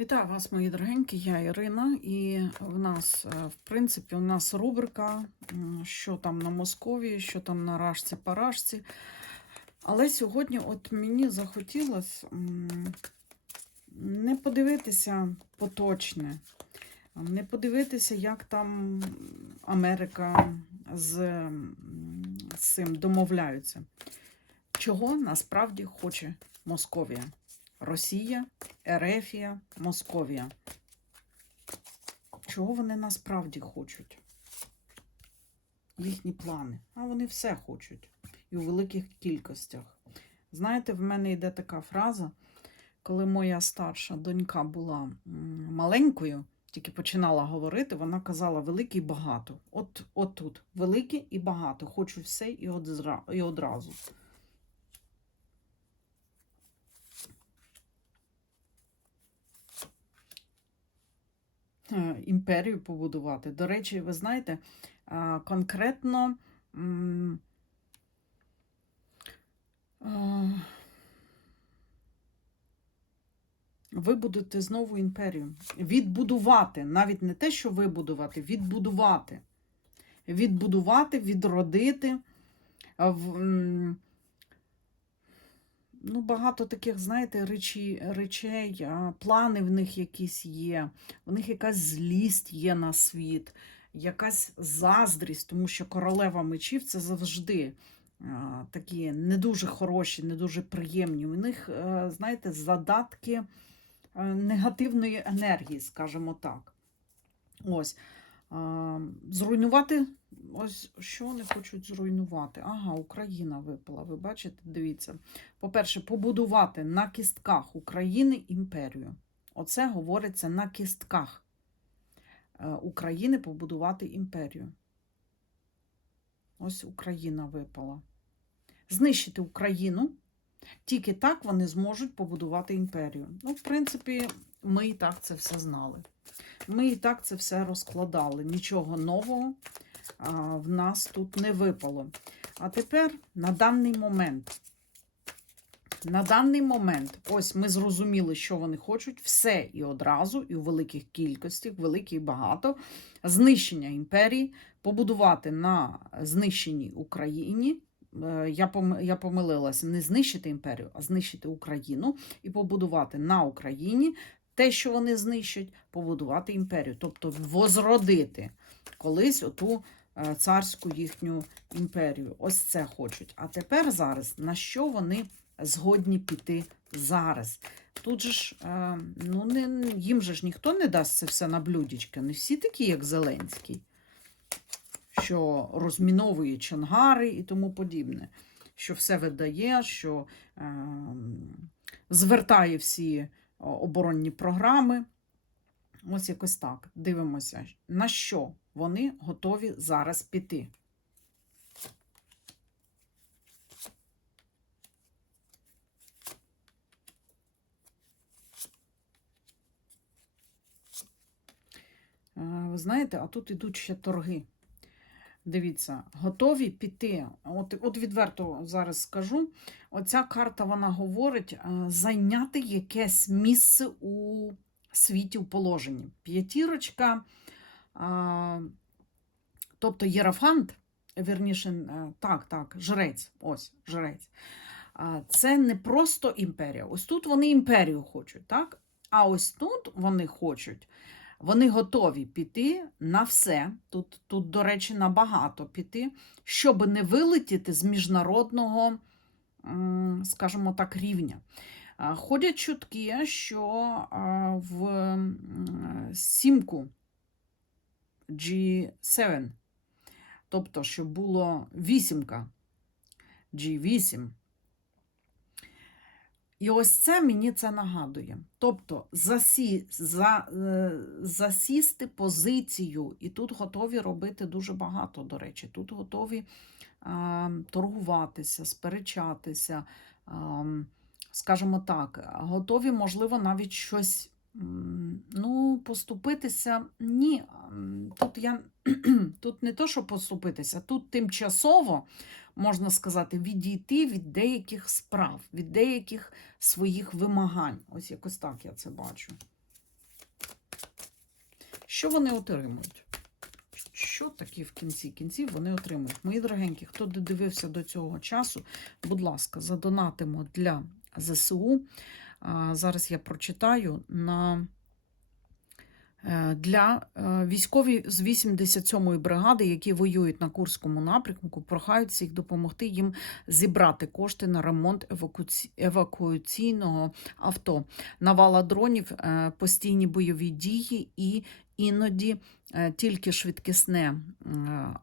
Вітаю вас, мої дорогенькі, я Ірина, і в нас, е, в принципі, у нас рубрика, що там на Московії, що там на Рашці Парашці. Але сьогодні от мені захотілося не подивитися поточне, не подивитися, як там Америка з, з цим домовляються. Чого насправді хоче Московія? Росія, Ерефія, Московія. Чого вони насправді хочуть? Їхні плани. А вони все хочуть. І у великих кількостях. Знаєте, в мене йде така фраза, коли моя старша донька була маленькою, тільки починала говорити, вона казала велике і багато. От, от тут велике і багато. Хочу все і, одзра- і одразу. Імперію побудувати. До речі, ви знаєте, конкретно м, а, вибудувати знову імперію. Відбудувати, навіть не те, що вибудувати, відбудувати. Відбудувати, відродити. Ну, багато таких, знаєте, речі, речей, плани в них якісь є, в них якась злість є на світ, якась заздрість, тому що королева мечів це завжди такі не дуже хороші, не дуже приємні. У них, е, знаєте, задатки е, негативної енергії, скажімо так. Ось. Зруйнувати, ось що вони хочуть зруйнувати. Ага, Україна випала. Ви бачите, дивіться. По-перше, побудувати на кістках України імперію. Оце говориться на кістках е, України побудувати імперію. Ось Україна випала. Знищити Україну. Тільки так вони зможуть побудувати імперію. Ну, в принципі, ми і так це все знали. Ми і так це все розкладали. Нічого нового в нас тут не випало. А тепер на даний момент. На даний момент, ось ми зрозуміли, що вони хочуть, все і одразу, і у великих кількостях, великі і багато. Знищення імперії, побудувати на знищеній Україні. Е, Я пом- я помилилася, не знищити імперію, а знищити Україну і побудувати на Україні те, що вони знищать, побудувати імперію, тобто возродити колись оту е, царську їхню імперію. Ось це хочуть. А тепер зараз на що вони згодні піти зараз? Тут же ж, е, ну, не, їм же ж ніхто не дасть це все на блюдечки. Не всі такі, як Зеленський, що розміновує чангари і тому подібне, що все видає, що е, звертає всі оборонні програми. Ось якось так. Дивимося, на що вони готові зараз піти. Е, Ви знаєте, а тут ідуть ще торги. Дивіться, готові піти. От, от відверто зараз скажу. Оця карта вона говорить е, зайняти якесь місце у світі у положенні. П'ятірочка, тобто єрафант, вірніше, е, так, так, жрець, ось жрець. Це не просто імперія. Ось тут вони імперію хочуть, так? А ось тут вони хочуть. Вони готові піти на все. Тут, тут, до речі, набагато піти, щоб не вилетіти з міжнародного, скажімо так, рівня. Ходять чутки, що в сімку G7, тобто, що було вісімка G8. І ось це мені це нагадує. Тобто засі, за, е, засісти позицію, і тут готові робити дуже багато, до речі. Тут готові а, торгуватися, сперечатися, а, скажімо так, готові, можливо, навіть щось ну, поступитися. Ні, тут я тут не то, що поступитися, тут тимчасово можна сказати, відійти від деяких справ, від деяких своїх вимагань. Ось якось так я це бачу. Що вони отримують? Що такі в кінці кінців вони отримують? Мої дорогенькі, хто додивився до цього часу, будь ласка, задонатимо для ЗСУ. Зараз я прочитаю на е, для е, військові з 87-ї бригади, які воюють на Курському напрямку, прохають їх допомогти їм зібрати кошти на ремонт евакуаційного авто. Навала дронів, е, постійні бойові дії і іноді е, тільки швидкісне е,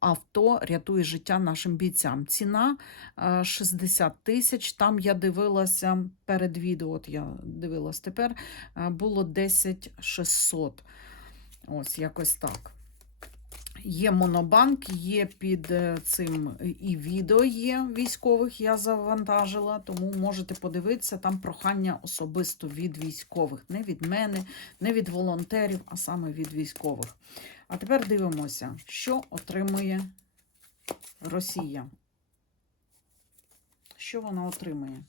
авто рятує життя нашим бійцям. Ціна е, 60 тисяч. Там я дивилася перед відео, от я дивилась тепер, е, було 10 600. Ось якось так. Є монобанк, є під е, цим і відео є військових, я завантажила, тому можете подивитися там прохання особисто від військових, не від мене, не від волонтерів, а саме від військових. А тепер дивимося, що отримує Росія. Що вона отримує?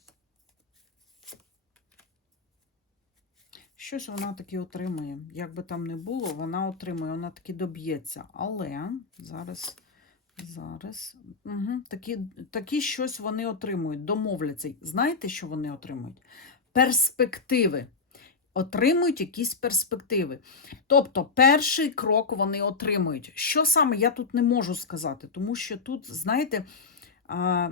Щось вона таки отримує. Як би там не було, вона отримує, вона таки доб'ється. Але зараз, зараз, угу, такі, такі щось вони отримують, домовляться. Знаєте, що вони отримують? Перспективи. Отримують якісь перспективи. Тобто, перший крок вони отримують. Що саме я тут не можу сказати, тому що тут, знаєте, а,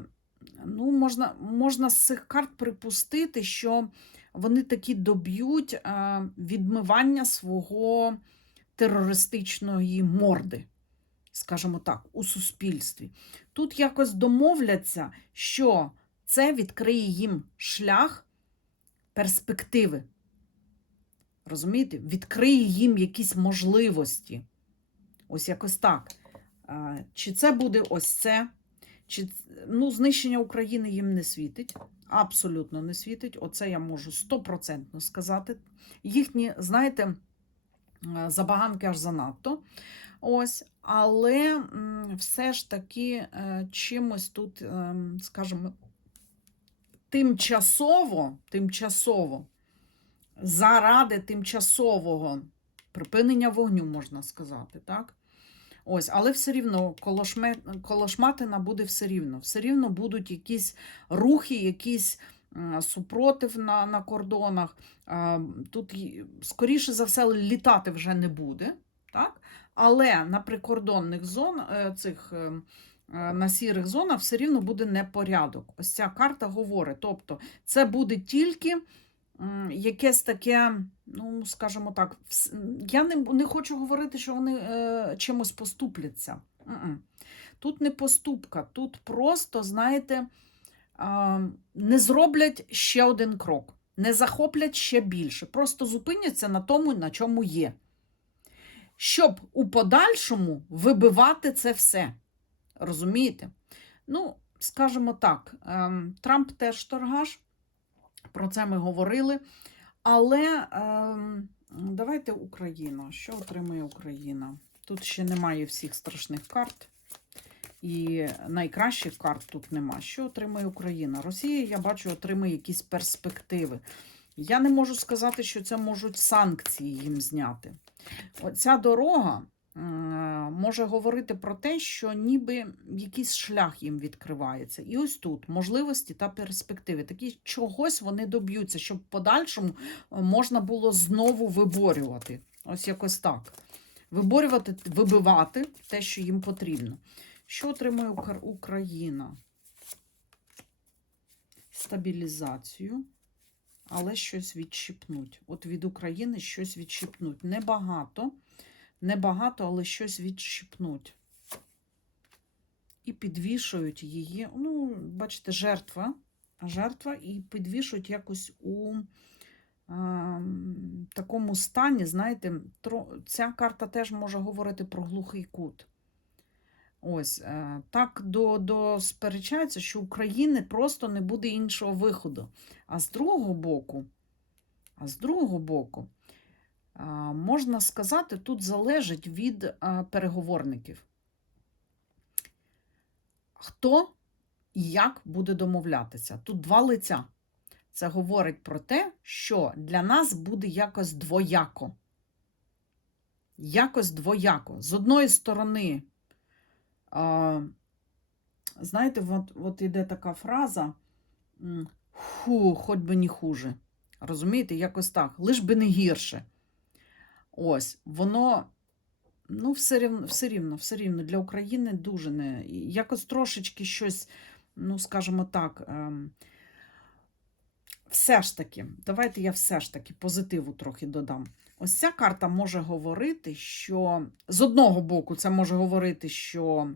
ну, можна, можна з цих карт припустити, що вони такі доб'ють відмивання свого терористичної морди, скажімо так, у суспільстві. Тут якось домовляться, що це відкриє їм шлях перспективи. Розумієте? Відкриє їм якісь можливості. Ось якось так. Чи це буде ось це? Чи ну, знищення України їм не світить? Абсолютно не світить. Оце я можу стопроцентно сказати. Їхні, знаєте, е, забаганки аж занадто. Ось, але все ж таки е, чимось тут, ем, скажімо, тимчасово, тимчасово, заради тимчасового припинення вогню, можна сказати, так? Ось, але все рівно колошме, колошматина буде все рівно. Все рівно будуть якісь рухи, якісь супротив на, на кордонах. Тут, скоріше за все, літати вже не буде. Так? Але на прикордонних зон е, цих. е, е, На сірих зонах все рівно буде непорядок. Ось ця карта говорить. Тобто, це буде тільки якесь таке, ну, скажімо так, я не, не хочу говорити, що вони е, чимось поступляться. Тут не поступка, тут просто, знаєте, а, не зроблять ще один крок, не захоплять ще більше, просто зупиняться на тому, на чому є. Щоб у подальшому вибивати це все. Розумієте? Ну, скажімо так, ем, Трамп теж торгаш, про це ми говорили. Але ем, давайте Україна. Що отримує Україна? Тут ще немає всіх страшних карт. І найкращих карт тут нема. Що отримує Україна? Росія, я бачу, отримує якісь перспективи. Я не можу сказати, що це можуть санкції їм зняти. Оця дорога може говорити про те, що ніби якийсь шлях їм відкривається. І ось тут можливості та перспективи. Такі чогось вони доб'ються, щоб в подальшому е, можна було знову виборювати. Ось якось так. Виборювати, вибивати те, що їм потрібно. Що отримує Україна? Стабілізацію, але щось відщипнуть. От від України щось відщипнуть. Небагато, небагато, але щось відщипнуть. І підвішують її. Ну, бачите, жертва. Жертва і підвішують якось у а, такому стані, знаєте, тро- ця карта теж може говорити про глухий кут. Ось е, так до, до сперечається, що України просто не буде іншого виходу. А з другого боку, а з другого боку, а, можна сказати, тут залежить від переговорників. Хто і як буде домовлятися? Тут два лиця. Це говорить про те, що для нас буде якось двояко. якось двояко. З одної сторони, знаєте, от, от іде така фраза: фу, хоч би не хуже. Розумієте, якось так, лиш би не гірше. Ось, воно, ну, все рівно, все рівно, все рівно для України дуже не. Якось трошечки щось, ну, скажімо так. Ем, все ж таки, давайте я все ж таки позитиву трохи додам. Ось ця карта може говорити, що з одного боку, це може говорити, що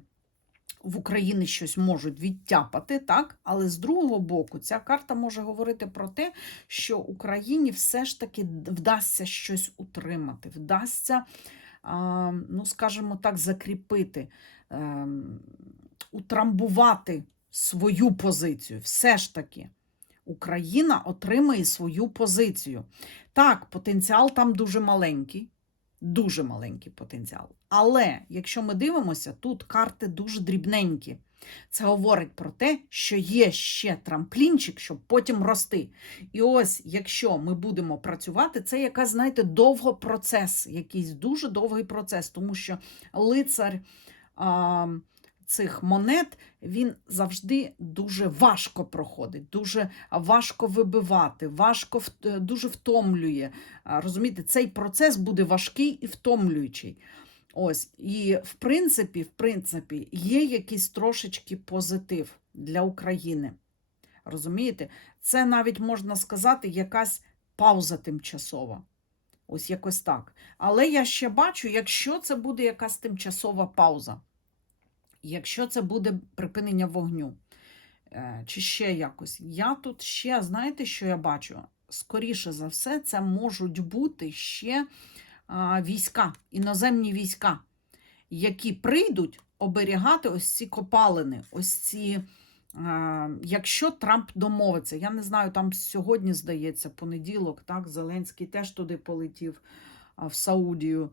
в Україні щось можуть відтяпати, так? Але з другого боку, ця карта може говорити про те, що Україні все ж таки вдасться щось утримати, вдасться, ну, скажімо так, закріпити, ем, утрамбувати свою позицію. Все ж таки. Україна отримає свою позицію. Так, потенціал там дуже маленький, дуже маленький потенціал. Але якщо ми дивимося, тут карти дуже дрібненькі. Це говорить про те, що є ще трамплінчик, щоб потім рости. І ось, якщо ми будемо працювати, це якась, знаєте, довго процес, якийсь дуже довгий процес, тому що лицар. А, Цих монет він завжди дуже важко проходить, дуже важко вибивати, важко дуже втомлює. Розумієте, цей процес буде важкий і втомлюючий. Ось, і в принципі, в принципі, є якийсь трошечки позитив для України. Розумієте? Це навіть можна сказати, якась пауза тимчасова. Ось якось так. Але я ще бачу, якщо це буде якась тимчасова пауза, якщо це буде припинення вогню, е, чи ще якось, я тут ще, знаєте, що я бачу? Скоріше за все, це можуть бути ще війська, іноземні війська, які прийдуть оберігати ось ці копалини, ось ці. Якщо Трамп домовиться, я не знаю, там сьогодні, здається, понеділок, так, Зеленський теж туди полетів в Саудію.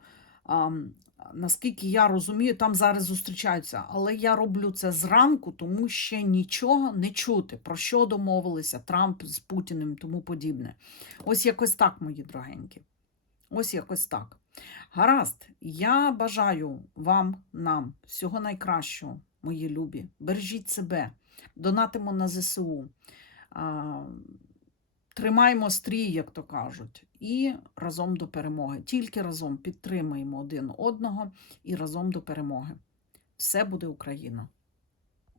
Наскільки я розумію, там зараз зустрічаються, але я роблю це зранку, тому ще нічого не чути, про що домовилися Трамп з Путіним тому подібне. Ось якось так, мої дорогенькі. Ось якось так. Гаразд, я бажаю вам, нам всього найкращого, мої любі. Бережіть себе, донатимо на ЗСУ, а, тримаємо стрій, як то кажуть, і разом до перемоги. Тільки разом підтримаємо один одного і разом до перемоги. Все буде Україна!